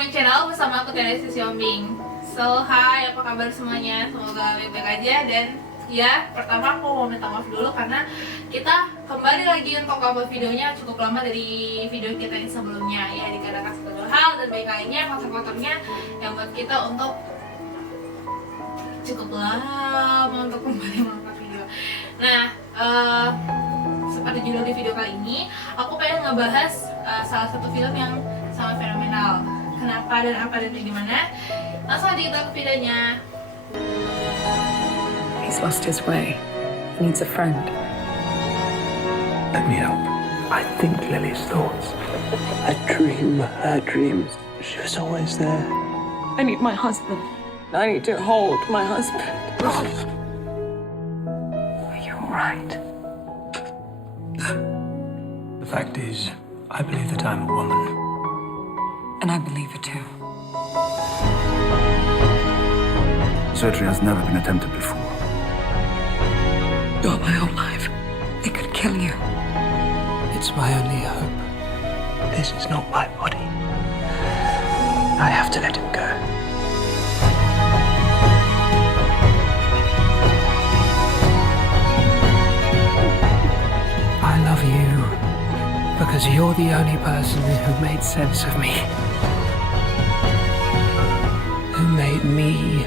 my channel bersama aku Teresa Siombing. So, hai, apa kabar semuanya? Semoga baik-baik aja. Dan ya, pertama aku mau minta maaf dulu karena kita kembali lagi untuk upload videonya cukup lama dari video kita yang sebelumnya. Ya, dikarenakan segala hal dan baik lainnya, faktor-faktornya yang buat kita untuk cukup lama untuk kembali mengangkat video. Nah, seperti judul di video kali ini, aku pengen ngebahas salah satu film yang sangat fenomenal. Kenapa dan apa dan bagaimana? Langsung aja kita ke videonya. He's lost his way. He needs a friend. Let me help. I think Lily's thoughts. I dream her dreams. She was always there. I need my husband. I need to hold my husband. Are you alright? The fact is, I believe that I'm a woman. And I believe it too. Surgery has never been attempted before. You're my whole life. They could kill you. It's my only hope. This is not my body. I have to let him go. I love you because you're the only person who made sense of me. Who made me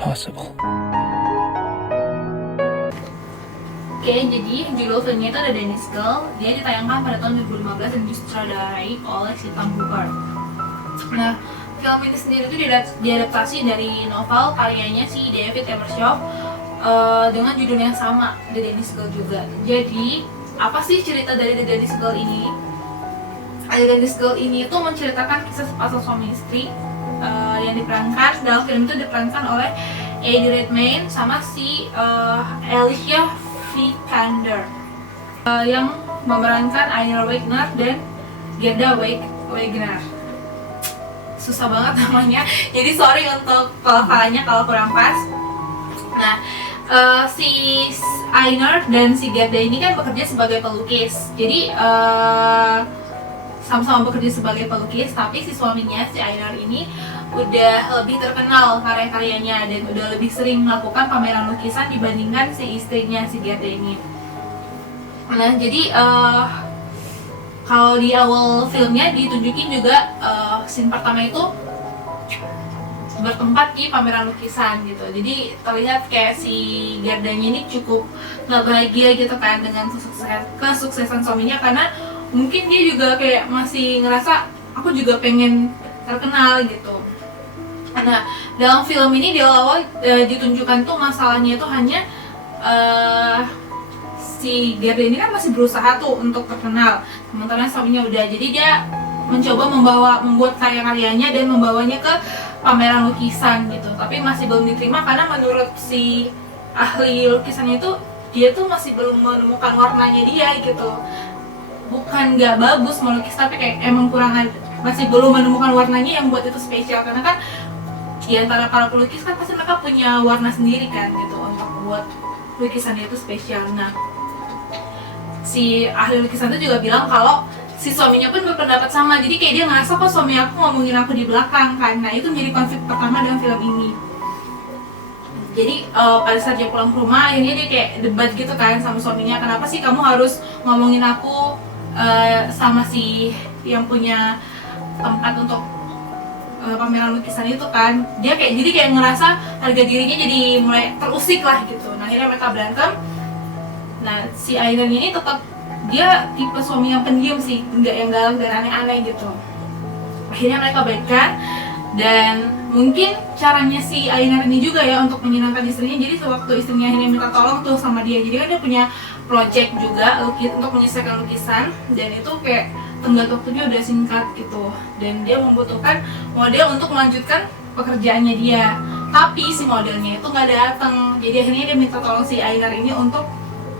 possible. Oke, jadi judul filmnya itu ada Danish Girl. Dia ditayangkan pada tahun 2015 dan disutradarai oleh si Tom Hooper. Nah, film ini sendiri itu diadaptasi dari novel karyanya si David Emershaw dengan judul yang sama, The Danish Girl juga. Jadi, apa sih cerita dari The Danish Girl ini? The Danish Girl ini itu menceritakan kisah sepasang suami istri yang diperankan dalam film itu diperankan oleh Eddie Redmayne sama si Alicia Vikander yang memerankan Einar Wegner dan Gerda Wegner. Susah banget namanya, jadi sorry untuk pelafalannya kalau kurang pas. Nah, si Einar dan si Gerda ini kan bekerja sebagai pelukis. Jadi sama-sama bekerja sebagai pelukis, tapi si suaminya, si Einar ini udah lebih terkenal karya-karyanya dan udah lebih sering melakukan pameran lukisan dibandingkan si istrinya, si Gerda ini. Nah, jadi kalau di awal filmnya ditunjukin juga scene pertama itu bertempat di pameran lukisan gitu. Jadi terlihat kayak si Gerdanya ini cukup nggak bahagia gitu kan dengan kesuksesan suaminya, karena mungkin dia juga kayak masih ngerasa aku juga pengen terkenal gitu. Nah, dalam film ini di awal ditunjukkan tuh masalahnya itu hanya si Gerda ini kan masih berusaha tuh untuk terkenal, sementara suaminya udah. Jadi dia mencoba membuat karya-karyanya dan membawanya ke pameran lukisan gitu, tapi masih belum diterima karena menurut si ahli lukisannya itu dia tuh masih belum menemukan warnanya dia gitu. Bukan nggak bagus melukis, tapi kayak emang masih belum menemukan warnanya yang buat itu spesial, karena kan di antara para pelukis kan pasti mereka punya warna sendiri kan gitu untuk buat lukisannya itu spesial. Nah, si ahli lukisan itu juga bilang kalau si suaminya pun berpendapat sama, jadi kayak dia ngerasa kok suami aku ngomongin aku di belakang kan. Nah, itu menjadi konflik pertama dalam film ini. Jadi pada saat dia pulang ke rumah, akhirnya dia kayak debat gitu kan sama suaminya, kenapa sih kamu harus ngomongin aku sama si yang punya tempat untuk pameran lukisan itu kan. Dia kayak ngerasa harga dirinya jadi mulai terusik lah gitu. Nah, akhirnya mereka berantem. Nah, si Einar ini tetap dia tipe suami yang pendiam sih, nggak yang galak dan aneh-aneh gitu. Akhirnya mereka baikan, dan mungkin caranya si Einar ini juga ya untuk menyenangkan istrinya. Jadi sewaktu istrinya akhirnya minta tolong tuh sama dia, jadi kan dia punya project juga untuk menyelesaikan lukisan, dan itu kayak tenggat waktunya udah singkat gitu, dan dia membutuhkan model untuk melanjutkan pekerjaannya dia. Tapi si modelnya itu nggak datang, jadi akhirnya dia minta tolong si Einar ini untuk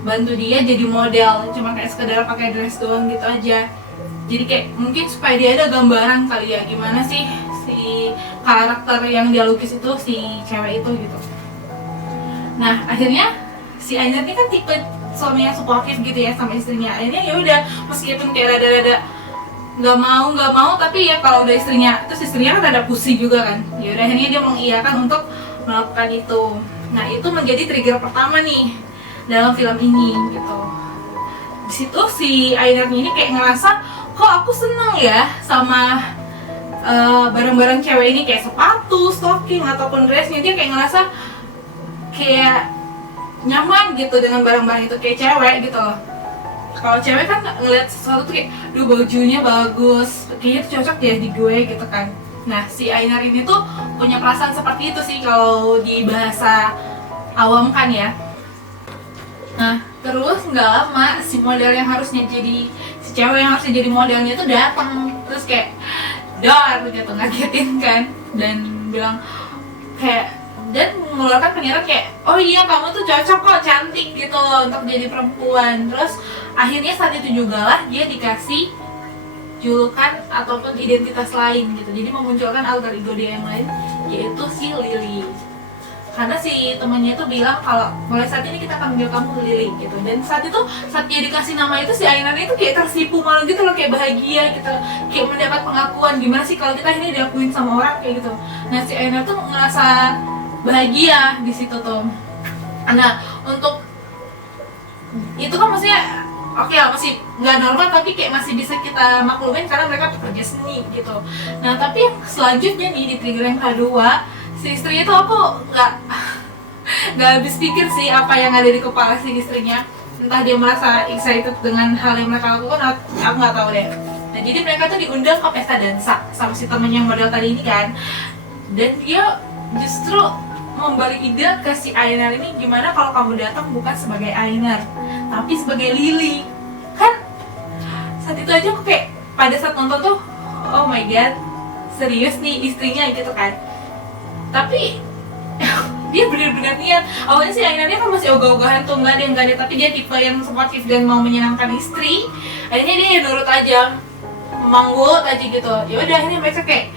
bantu dia jadi model, cuma kayak sekedar pakai dress doang gitu aja. Jadi kayak mungkin supaya dia ada gambaran kali ya gimana sih si karakter yang dia lukis itu, si cewek itu gitu. Nah, akhirnya si Einar ini kan tipe suami yang suportif gitu ya sama istrinya. Akhirnya ya udah, meskipun kayak rada-rada nggak mau tapi ya kalau udah istrinya, terus istrinya kan ada pusing juga kan, ya udah akhirnya dia mengiyakan untuk melakukan itu. Nah itu menjadi trigger pertama nih dalam film ini gitu. Di situ si Ainernya ini kayak ngerasa, kok aku seneng ya sama barang-barang cewek ini, kayak sepatu, stocking ataupun dressnya. Dia kayak ngerasa kayak nyaman gitu dengan barang-barang itu, kayak cewek gitu loh. Kalau cewek kan ngeliat sesuatu tuh kayak, duh bajunya bagus, kayaknya tuh cocok ya di gue gitu kan. Nah si Ainer ini tuh punya perasaan seperti itu sih kalau di bahasa awam kan ya. Nah terus nggak lama si model yang harusnya jadi, si cewek yang harusnya jadi modelnya tuh datang, terus kayak dar gitu, ngagetin kan, dan bilang kayak, dan mengeluarkan penyiaran kayak, oh iya kamu tuh cocok kok, cantik gitu loh untuk jadi perempuan. Terus akhirnya saat itu juga lah dia dikasih julukan ataupun identitas lain gitu, jadi memunculkan alter ego dia yang lain, yaitu si Lily. Karena si temannya itu bilang kalau mulai saat ini kita akan panggil kamu Lily gitu. Dan saat itu, saat dia dikasih nama itu, si Ainer itu kayak tersipu malu gitu loh, kayak bahagia gitu, kayak mendapat pengakuan, gimana sih kalau kita ini diakuin sama orang kayak gitu. Nah si Ainer tuh ngerasa bahagia di situ tuh. Nah untuk itu kan maksudnya oke lah, masih nggak normal tapi kayak masih bisa kita maklumin karena mereka pekerja seni gitu. Nah tapi yang selanjutnya nih di trigger yang kedua, si istrinya tuh aku nggak habis pikir sih apa yang ada di kepala si istrinya. Entah dia merasa excited dengan hal yang mereka lakukan, aku nggak tahu deh. Nah jadi mereka tuh diundang ke pesta dansa sama si temen yang model tadi ini kan, dan dia justru memberi ide ke si Ainer ini, gimana kalau kamu datang bukan sebagai Ainer tapi sebagai Lily. Kan saat itu aja aku kayak pada saat nonton tuh, oh my god, serius nih istrinya gitu kan. Tapi dia benar-benar niat. Awalnya sih Ainernya kan masih ogah-ogahan tuh, nggak ada, tapi dia tipe yang sportif dan mau menyenangkan istri. Akhirnya dia nurut aja, manggut aja gitu. Ya udah akhirnya mereka kayak,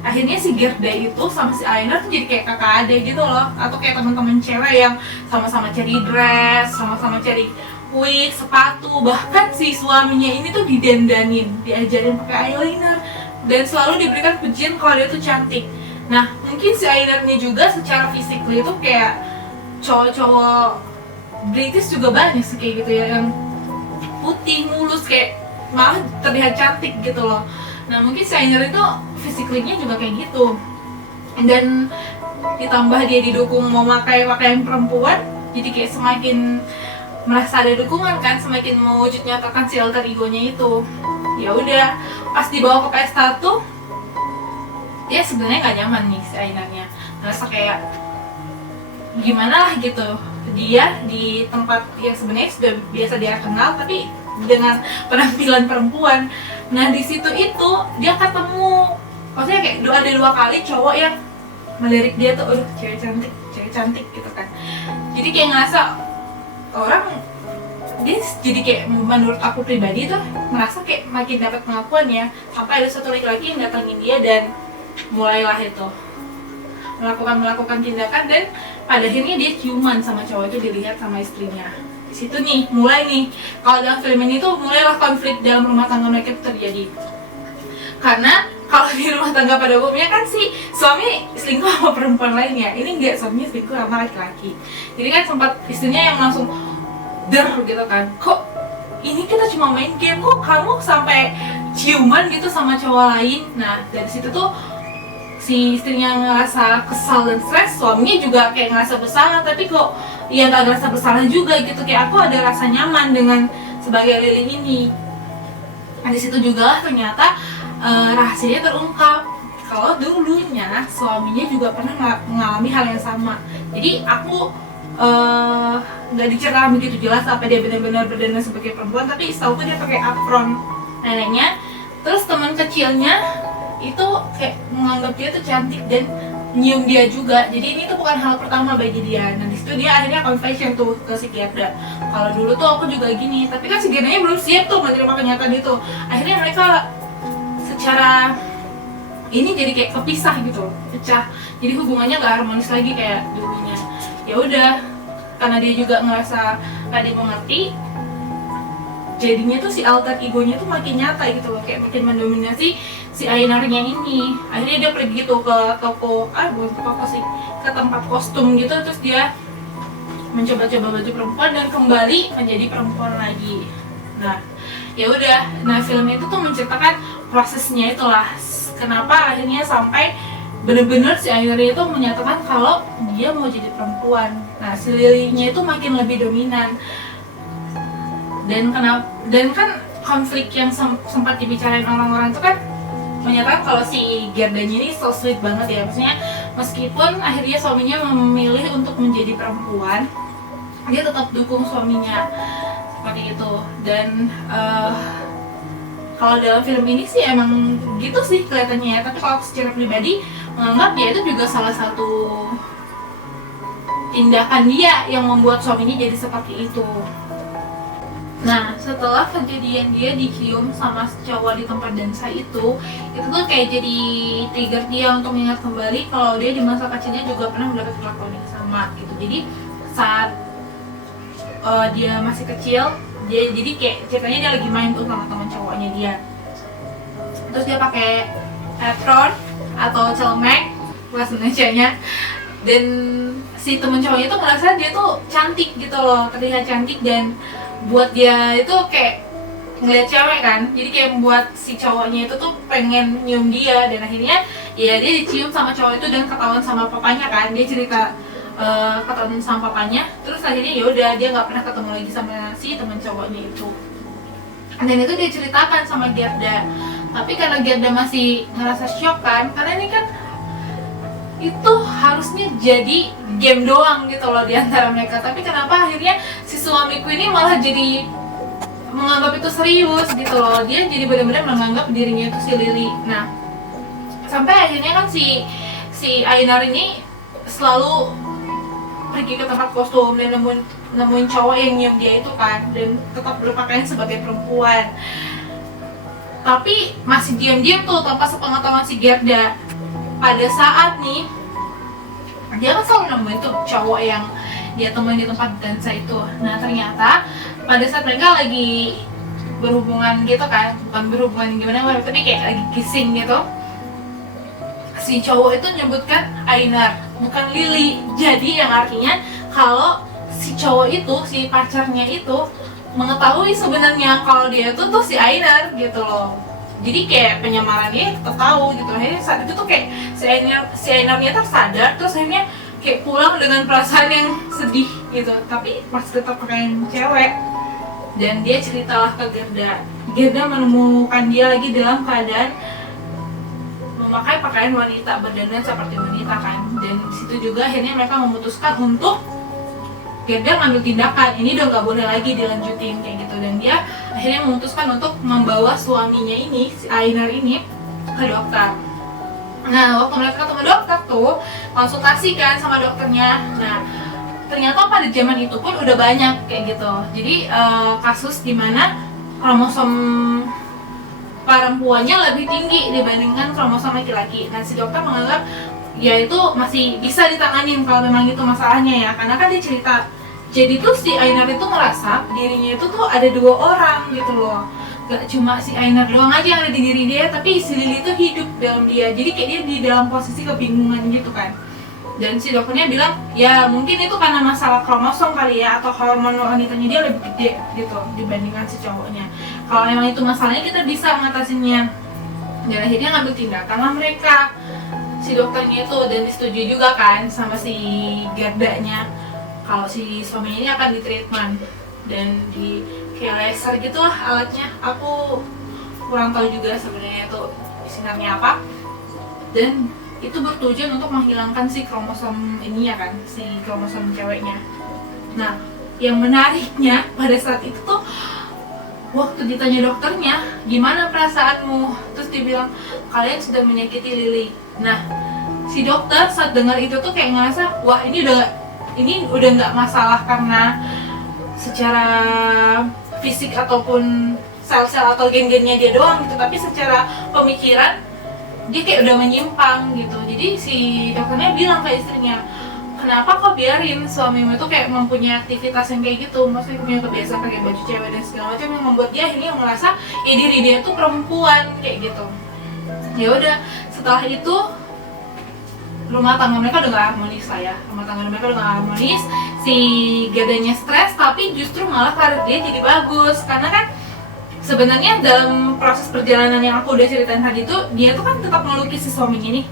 akhirnya si Gerda itu sama si Ainer tuh jadi kayak kakak adik gitu loh, atau kayak teman-teman cewek yang sama-sama cari dress, sama-sama cari wig, sepatu, bahkan si suaminya ini tuh didandanin, diajarin pakai eyeliner, dan selalu diberikan pujian kalau dia tuh cantik. Nah mungkin si Ainernya juga secara fisik itu kayak cowok-cowok British juga banyak sih kayak gitu ya, yang putih, mulus, kayak malah terlihat cantik gitu loh. Nah mungkin si Ainer itu fisiknya juga kayak gitu, dan ditambah dia didukung mau pakai pakaian perempuan, jadi kayak semakin merasa ada dukungan kan, semakin mewujud nyatakan si alter egonya itu. Ya udah pas dibawa ke pesta tuh dia sebenarnya nggak nyaman nih si Ainernya, ngerasa kayak gimana lah gitu, dia di tempat yang sebenarnya sudah biasa dia kenal tapi dengan penampilan perempuan. Nah di situ itu dia ketemu, maksudnya kayak ada 2 kali cowok yang melirik dia tuh, aduh cewek cantik gitu kan. Jadi kayak ngerasa orang, dia jadi kayak, menurut aku pribadi tuh merasa kayak makin dapat pengakuan ya, sampai ada satu laki-laki yang datangin dia dan mulailah itu melakukan tindakan, dan pada akhirnya dia ciuman sama cowok itu, dilihat sama istrinya. Di situ nih mulai nih, kalau dalam film ini tuh mulailah konflik dalam rumah tangga mereka itu terjadi. Karena kalau di rumah tangga pada umumnya kan si suami selingkuh sama perempuan lainnya, ini enggak, suaminya selingkuh sama laki-laki. Jadi kan sempat istrinya yang langsung der gitu kan, kok ini kita cuma main game, kok kamu sampai ciuman gitu sama cowok lain. Nah dari situ tuh si istrinya ngerasa kesal dan stres, suaminya juga kayak ngerasa bersalah, tapi kok ya nggak ngerasa bersalah juga gitu, kayak aku ada rasa nyaman dengan sebagai Lily ini. Nah di situ juga lah ternyata rahasianya terungkap kalau dulunya suaminya juga pernah mengalami hal yang sama. Jadi aku nggak diceritakan begitu jelas apa dia benar-benar berdana sebagai perempuan, tapi setahu dia pakai apron neneknya. Terus teman kecilnya itu kayak menganggap dia tuh cantik dan nyium dia juga. Jadi ini tuh bukan hal pertama bagi dia. Nah disitu dia akhirnya confession tuh ke si Gerda, kalau dulu tuh aku juga gini. Tapi kan si Gerdanya belum siap tuh menerima kenyataan itu. Akhirnya mereka secara ini jadi kayak kepisah gitu, pecah. Jadi hubungannya nggak harmonis lagi kayak dulunya. Ya udah, karena dia juga ngerasa nggak dimengerti, jadinya tuh si alter egonya tuh makin nyata gitu loh, kayak makin mendominasi si Ainarnya ini. Akhirnya dia pergi tuh ke toko, bukan toko apa sih, ke tempat kostum gitu, terus dia mencoba-coba baju perempuan dan kembali menjadi perempuan lagi. Nah, ya udah, nah film itu tuh menceritakan prosesnya itulah, kenapa akhirnya sampai bener-bener si Ainarnya itu menyatakan kalau dia mau jadi perempuan. Nah, si Lilynya itu makin lebih dominan. Dan kan konflik yang sempat dibicarain orang-orang itu kan menyatakan kalau si Gerdanya ini so sweet banget ya, maksudnya meskipun akhirnya suaminya memilih untuk menjadi perempuan, dia tetap dukung suaminya seperti itu. Dan kalau dalam film ini sih emang gitu sih kelihatannya ya, tapi kalau secara pribadi menganggap dia itu juga salah satu tindakan dia yang membuat suaminya jadi seperti itu. Nah, setelah kejadian dia dicium sama cowok di tempat dansa itu tuh kayak jadi trigger dia untuk mengingat kembali kalau dia di masa kecilnya juga pernah mendapat perlakuan yang sama gitu. Jadi saat dia masih kecil, dia jadi kayak ceritanya dia lagi main tuh sama teman cowoknya dia. Terus dia pakai apron atau celemek bahasa Indonesianya, dan si teman cowoknya tuh merasa dia tuh cantik gitu loh, terlihat cantik, dan buat dia itu kayak ngeliat cewek kan, jadi kayak membuat si cowoknya itu tuh pengen nyium dia. Dan akhirnya ya dia dicium sama cowok itu dan ketahuan sama papanya kan, dia cerita ketahuan sama papanya. Terus akhirnya ya udah, dia nggak pernah ketemu lagi sama si teman cowoknya itu. Dan itu dia ceritakan sama Gerda, tapi karena Gerda masih ngerasa shock kan, karena ini kan itu harusnya jadi game doang gitu loh di antara mereka, tapi kenapa akhirnya si suamiku ini malah jadi menganggap itu serius gitu loh. Dia jadi benar-benar menganggap dirinya itu si Lily. Nah, sampai akhirnya kan si Ainar ini selalu pergi ke tempat kostum dan nemuin cowok yang nyium dia itu kan, dan tetap berpakaian sebagai perempuan, tapi masih diam-diam tuh tanpa sepengetahuan si Gerda. Pada saat nih dia kan selalu nemuin tuh cowok yang dia temuin di tempat dansa itu. Nah, ternyata pada saat mereka lagi berhubungan gitu kan, bukan berhubungan gimana, tapi kayak lagi kissing gitu, si cowok itu nyebutkan Ainar, bukan Lily. Jadi yang artinya kalau si cowok itu, si pacarnya itu mengetahui sebenarnya kalau dia tuh si Ainar gitu loh. Jadi kayak penyamarannya tetap tahu gitu. Akhirnya saat itu tuh kayak si Ainarnya tersadar, terus akhirnya kayak pulang dengan perasaan yang sedih gitu, tapi masih tetap pakaian cewek. Dan dia ceritalah ke Gerda. Gerda menemukan dia lagi dalam keadaan memakai pakaian wanita, berdandan seperti wanita kan. Dan disitu juga akhirnya mereka memutuskan untuk Gerda ngambil tindakan, ini udah nggak boleh lagi dilanjutin kayak gitu. Dan dia akhirnya memutuskan untuk membawa suaminya ini, si Ainar ini, ke dokter. Nah, waktu mereka ketemu dokter tuh, konsultasi kan sama dokternya. Nah, ternyata pada zaman itu pun udah banyak kayak gitu. Jadi kasus dimana kromosom perempuannya lebih tinggi dibandingkan kromosom laki-laki. Nah, si dokter menganggap ya itu masih bisa ditanganin kalau memang itu masalahnya ya, karena kan dia cerita. Jadi tuh si Ainar itu ngerasa dirinya itu tuh ada dua orang gitu loh, gak cuma si Ainar doang aja yang ada di diri dia, tapi si Lily itu hidup dalam dia. Jadi kayak dia di dalam posisi kebingungan gitu kan. Dan si dokternya bilang ya mungkin itu karena masalah kromosom kali ya, atau hormon wanitanya dia lebih gede gitu dibandingkan si cowoknya. Kalau memang itu masalahnya kita bisa ngatasinnya. Dan akhirnya ngambil tindakan lah mereka, si dokternya itu, dan disetujui juga kan sama si Gerdanya kalau si suaminya ini akan ditreatment dan di kayak laser gitu lah alatnya. Aku kurang tahu juga sebenarnya itu sinarnya apa. Dan itu bertujuan untuk menghilangkan si kromosom ini ya kan, si kromosom ceweknya. Nah, yang menariknya pada saat itu tuh waktu ditanya dokternya, gimana perasaanmu? Terus dia bilang, kalian sudah menyakiti Lily. Nah, si dokter saat dengar itu tuh kayak ngerasa, wah ini udah nggak masalah karena secara fisik ataupun sel-sel atau gen-gennya dia doang gitu, tapi secara pemikiran dia kayak udah menyimpang gitu. Jadi si dokternya bilang ke istrinya, kenapa kok biarin suamimu itu kayak mempunyai aktivitas yang kayak gitu, maksudnya punya kebiasaan pakai baju cewek dan segala macam, yang membuat dia akhirnya merasa diri dia tuh perempuan kayak gitu. Ya udah, setelah itu rumah tangga mereka udah gak harmonis lah ya, rumah tangga mereka udah gak harmonis. Si Gerdanya stres, tapi justru malah karir dia jadi bagus, karena kan sebenarnya dalam proses perjalanan yang aku udah ceritain tadi tuh, dia tuh kan tetap melukis si suaminya nih.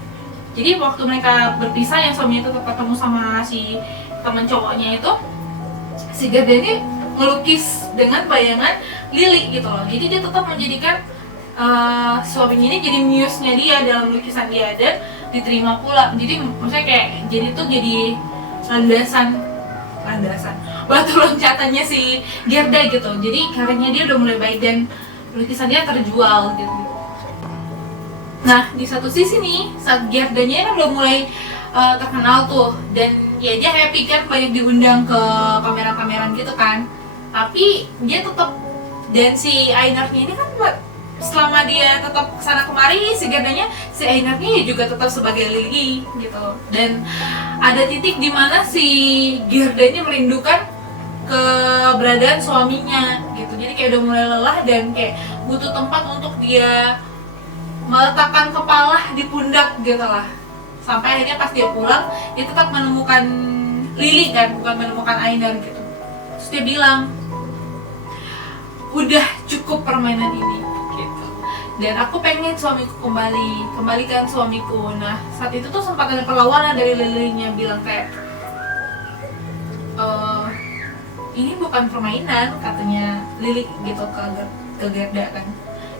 Jadi waktu mereka berpisah, yang suaminya tetap ketemu sama si teman cowoknya itu, si Gerda ini melukis dengan bayangan Lily gitu loh. Jadi dia tetap menjadikan suaminya ini jadi muse-nya dia dalam lukisan dia, dan diterima pula. Jadi maksudnya kayak jadi tuh jadi landasan batu loncatannya si Gerda gitu. Jadi karirnya dia udah mulai baik dan lukisan dia terjual gitu. Nah, di satu sisi nih, saat Gerdanya kan udah mulai terkenal tuh, dan ya dia happy kan banyak diundang ke pameran-pameran gitu kan. Tapi dia tetap, dan si Einarnya ini kan selama dia tetap kesana kemari, si Gerdanya, si Einarnya juga tetap sebagai Lily gitu. Dan ada titik di mana si Gerda ini merindukan keberadaan suaminya gitu. Jadi kayak udah mulai lelah dan kayak butuh tempat untuk dia meletakkan kepala di pundak gitu lah. Sampai akhirnya pas dia pulang, dia tetap menemukan Lily kan, bukan menemukan Einar gitu. Terus dia bilang, udah cukup permainan ini gitu. Dan aku pengen suamiku kembalikan suamiku. Nah, saat itu tuh sempat ada perlawanan dari Lily-nya, bilang kayak ini bukan permainan, katanya Lily gitu ke Gerda kan.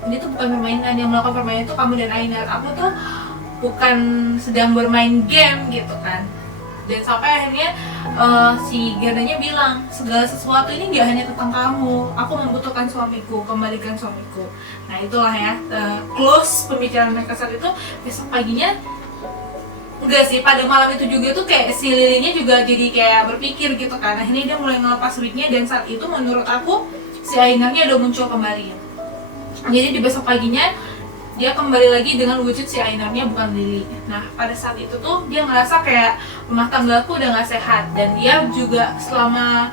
Ini tuh bukan permainan, yang melakukan permainan itu kamu dan Einar. Aku tuh bukan sedang bermain game gitu kan. Dan sampai akhirnya si Gerdanya bilang, segala sesuatu ini gak hanya tentang kamu, aku membutuhkan suamiku, kembalikan suamiku. Nah itulah ya, close pembicaraan mereka saat itu. Besok paginya, enggak sih, pada malam itu juga tuh kayak si Lily-nya juga jadi kayak berpikir gitu kan. Akhirnya dia mulai ngelepas wignya, dan saat itu menurut aku si Einarnya udah muncul kembali. Jadi di besok paginya dia kembali lagi dengan wujud si Einarnya, bukan Lily. Nah pada saat itu tuh dia ngerasa kayak rumah tanggaku udah gak sehat, dan dia juga selama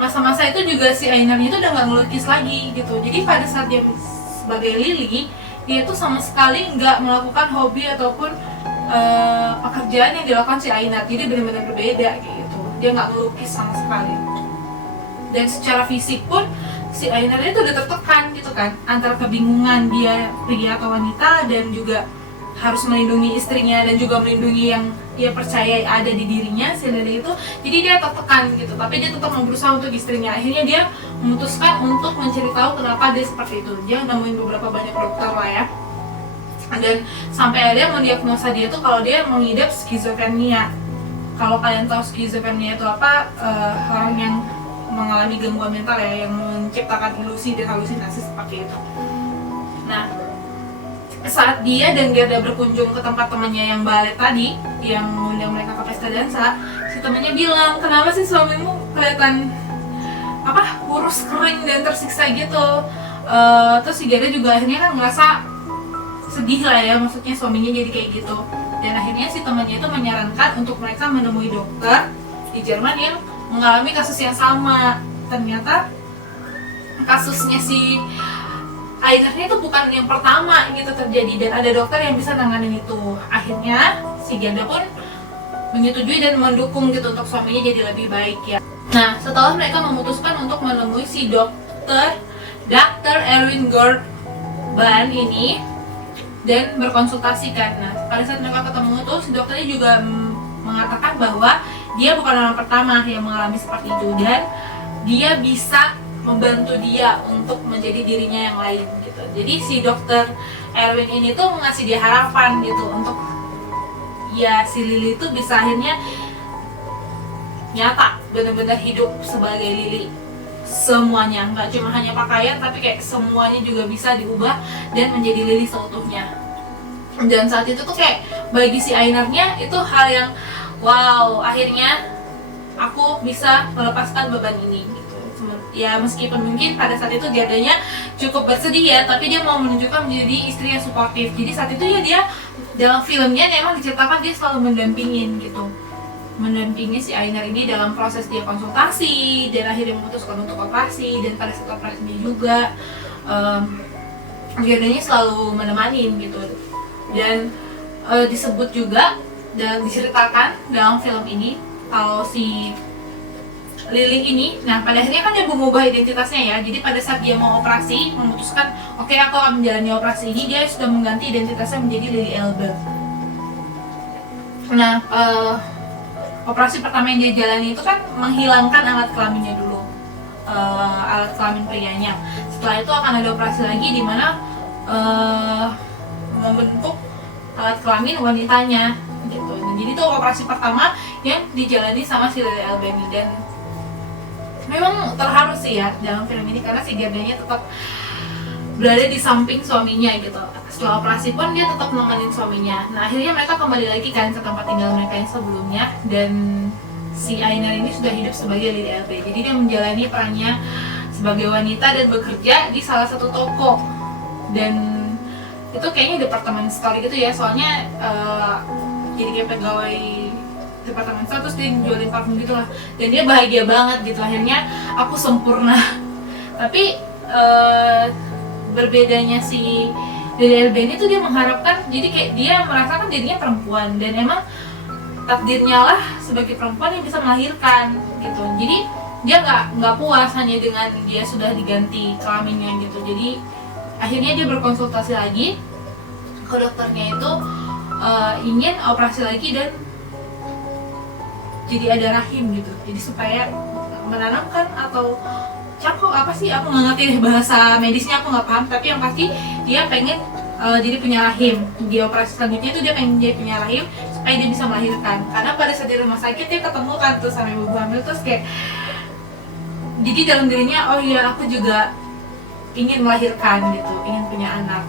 masa-masa itu juga si Einarnya itu udah gak ngelukis lagi gitu. Jadi pada saat dia sebagai Lily, dia tuh sama sekali nggak melakukan hobi ataupun pekerjaan yang dilakukan si Einar. Jadi benar-benar berbeda kayak gitu. Dia nggak ngelukis sama sekali. Dan secara fisik pun si Einar itu udah tertekan gitu kan, antara kebingungan dia pria atau wanita, dan juga harus melindungi istrinya dan juga melindungi yang dia percaya ada di dirinya, si Lily itu. Jadi dia tertekan gitu, tapi dia tetap berusaha untuk istrinya. Akhirnya dia memutuskan untuk mencari tahu kenapa dia seperti itu. Dia nemuin beberapa banyak dokter lah ya, dan sampai akhirnya mendiagnosa dia tuh kalau dia mengidap skizofrenia. Kalau kalian tahu skizofrenia itu apa, orang yang mengalami gangguan mental ya, yang menciptakan ilusi dan halusinasi seperti itu. Nah, saat dia dan Gerda berkunjung ke tempat temannya yang balet tadi, yang mengundang mereka ke pesta dansa, si temannya bilang, kenapa sih suamimu kelihatan kurus, kering, dan tersiksa gitu. Terus si Gerda juga akhirnya kan ngerasa sedih lah ya, maksudnya suaminya jadi kayak gitu. Dan akhirnya si temannya itu menyarankan untuk mereka menemui dokter di Jerman yang mengalami kasus yang sama. Ternyata kasusnya si Einarnya itu bukan yang pertama gitu terjadi, dan ada dokter yang bisa nanganin itu. Akhirnya si Gerda pun menyetujui dan mendukung gitu untuk suaminya jadi lebih baik ya. Nah, setelah mereka memutuskan untuk menemui si Dr. Erwin Gorban ini dan berkonsultasikan. Nah, pada saat mereka ketemu tuh si dokternya juga mengatakan bahwa dia bukan orang pertama yang mengalami seperti itu, dan dia bisa membantu dia untuk menjadi dirinya yang lain gitu. Jadi si Dr. Erwin ini tuh ngasih dia harapan gitu untuk ya si Lily itu bisa akhirnya nyata benar-benar hidup sebagai Lily semuanya, nggak cuma hanya pakaian tapi kayak semuanya juga bisa diubah dan menjadi Lily seutuhnya. Dan saat itu tuh kayak bagi si Einarnya itu hal yang wow, akhirnya aku bisa melepaskan beban ini gitu. Ya meskipun mungkin pada saat itu Gerdanya cukup bersedih ya, tapi dia mau menunjukkan menjadi istri yang suportif. Jadi saat itu ya dia dalam filmnya memang diceritakan dia selalu mendampingin gitu. mendampingi si Ainar ini dalam proses dia konsultasi dan akhirnya memutuskan untuk operasi. Dan pada saat operasi ini juga Giardania selalu menemani gitu. Dan disebut juga dan diceritakan dalam film ini kalau si Lily ini, nah pada akhirnya kan dia mengubah identitasnya ya. Jadi pada saat dia mau operasi, memutuskan oke, aku akan menjalani operasi ini, dia sudah mengganti identitasnya menjadi Lily Elbe. Nah, operasi pertama yang dia jalani itu kan menghilangkan alat kelaminnya dulu, alat kelamin prianya. Setelah itu akan ada operasi lagi di mana membentuk alat kelamin wanitanya gitu. Nah, jadi itu operasi pertama yang dijalani sama si Lily Elbe ini. Dan memang terharu sih ya dalam film ini karena si Giardania tetap berada di samping suaminya gitu. Setelah operasi pun dia tetap nemenin suaminya. Nah akhirnya mereka kembali lagi kan ke tempat tinggal mereka yang sebelumnya. Dan si Ainar ini sudah hidup sebagai Lily Elbe. Jadi dia menjalani perannya sebagai wanita dan bekerja di salah satu toko. Dan itu kayaknya departemen store gitu ya. Soalnya jadi kayak pegawai departemen store, terus dia jualin parfum gitu lah. Dan dia bahagia banget gitu, akhirnya aku sempurna. Tapi berbedanya si Lily Elbe ini tuh dia mengharapkan, jadi kayak dia merasakan dirinya perempuan dan emang takdirnya lah sebagai perempuan yang bisa melahirkan gitu. Jadi dia nggak puas hanya dengan dia sudah diganti kelaminnya gitu. Jadi akhirnya dia berkonsultasi lagi ke dokternya itu, ingin operasi lagi dan jadi ada rahim gitu. Jadi supaya menanamkan atau cangkok apa sih, aku nggak ngerti deh bahasa medisnya, aku nggak paham. Tapi yang pasti dia pengen jadi punya rahim. Di operasi selanjutnya itu dia pengen jadi punya rahim supaya dia bisa melahirkan. Karena pada saat di rumah sakit dia ketemu kan tuh sama ibu hamil, terus kayak jadi dalam dirinya, oh iya aku juga ingin melahirkan gitu, ingin punya anak.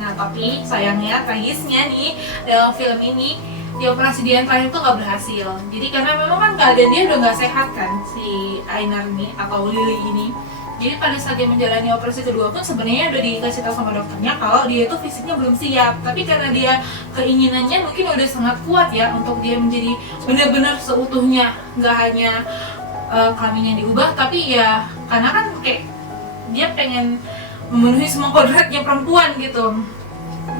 Nah tapi sayangnya, tragisnya nih dalam film ini di operasi dia yang terakhir tuh nggak berhasil. Jadi karena memang kan keadaan dia udah nggak sehat kan si Ainar ini atau Lily ini. Jadi pada saat dia menjalani operasi kedua pun sebenarnya udah dikasih tahu sama dokternya kalau dia itu fisiknya belum siap. Tapi karena dia keinginannya mungkin udah sangat kuat ya untuk dia menjadi benar-benar seutuhnya, nggak hanya kelaminnya diubah, tapi ya karena kan kayak dia pengen memenuhi semua kodratnya perempuan gitu.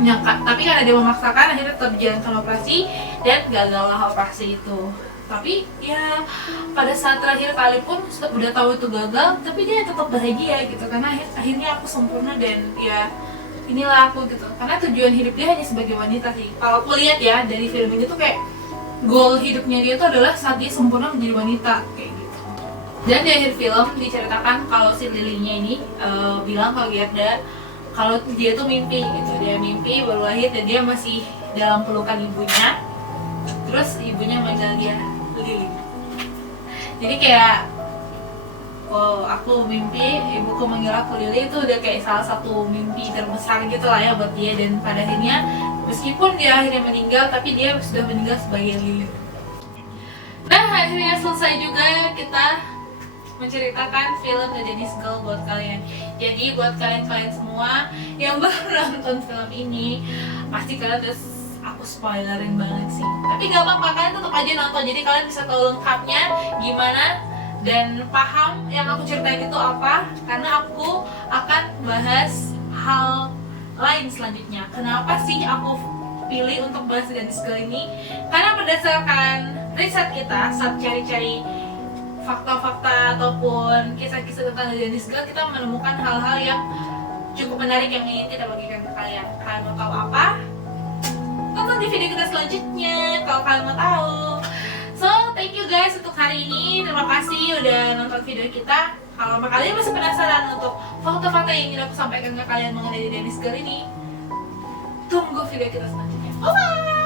Ya, tapi karena dia memaksakan, akhirnya tetap dijalankan operasi dan gagallah operasi itu. Tapi ya pada saat terakhir kali pun udah tahu itu gagal, tapi dia tetap bahagia gitu karena akhirnya aku sempurna dan ya inilah aku gitu. Karena tujuan hidup dia hanya sebagai wanita sih. Kalau aku lihat ya dari film ini tuh kayak goal hidupnya dia tuh adalah saat dia sempurna menjadi wanita kayak gitu. Dan di akhir film diceritakan kalau si Lily-nya ini bilang kalau Gerda kalau dia tuh mimpi gitu, dia mimpi baru lahir dan dia masih dalam pelukan ibunya. Terus ibunya manggil dia Lily. Jadi kayak, oh aku mimpi, ibuku manggil aku Lily, itu udah kayak salah satu mimpi terbesar gitu lah ya buat dia. Dan pada akhirnya, meskipun dia akhirnya meninggal, tapi dia sudah meninggal sebagai Lily. Nah akhirnya selesai juga kita menceritakan film The Danish Girl buat kalian. Jadi buat kalian semua yang baru nonton film ini, pasti kalian udah aku spoilerin banget sih. Tapi gak apa-apa, kalian tetap aja nonton. Jadi kalian bisa tahu lengkapnya gimana dan paham yang aku ceritain itu apa. Karena aku akan bahas hal lain selanjutnya. Kenapa sih aku pilih untuk bahas The Danish Girl ini? Karena berdasarkan riset kita saat cari-cari fakta-fakta ataupun kisah-kisah tentang The Danish Girl, kita menemukan hal-hal yang cukup menarik yang ingin kita bagikan ke kalian. Kalian mau tahu apa? Tonton di video kita selanjutnya kalau kalian mau tahu. So, thank you guys untuk hari ini. Terima kasih udah nonton video kita. Kalau kalian masih penasaran untuk fakta-fakta yang ingin aku sampaikan ke kalian mengenai The Danish Girl ini, tunggu video kita selanjutnya. Bye!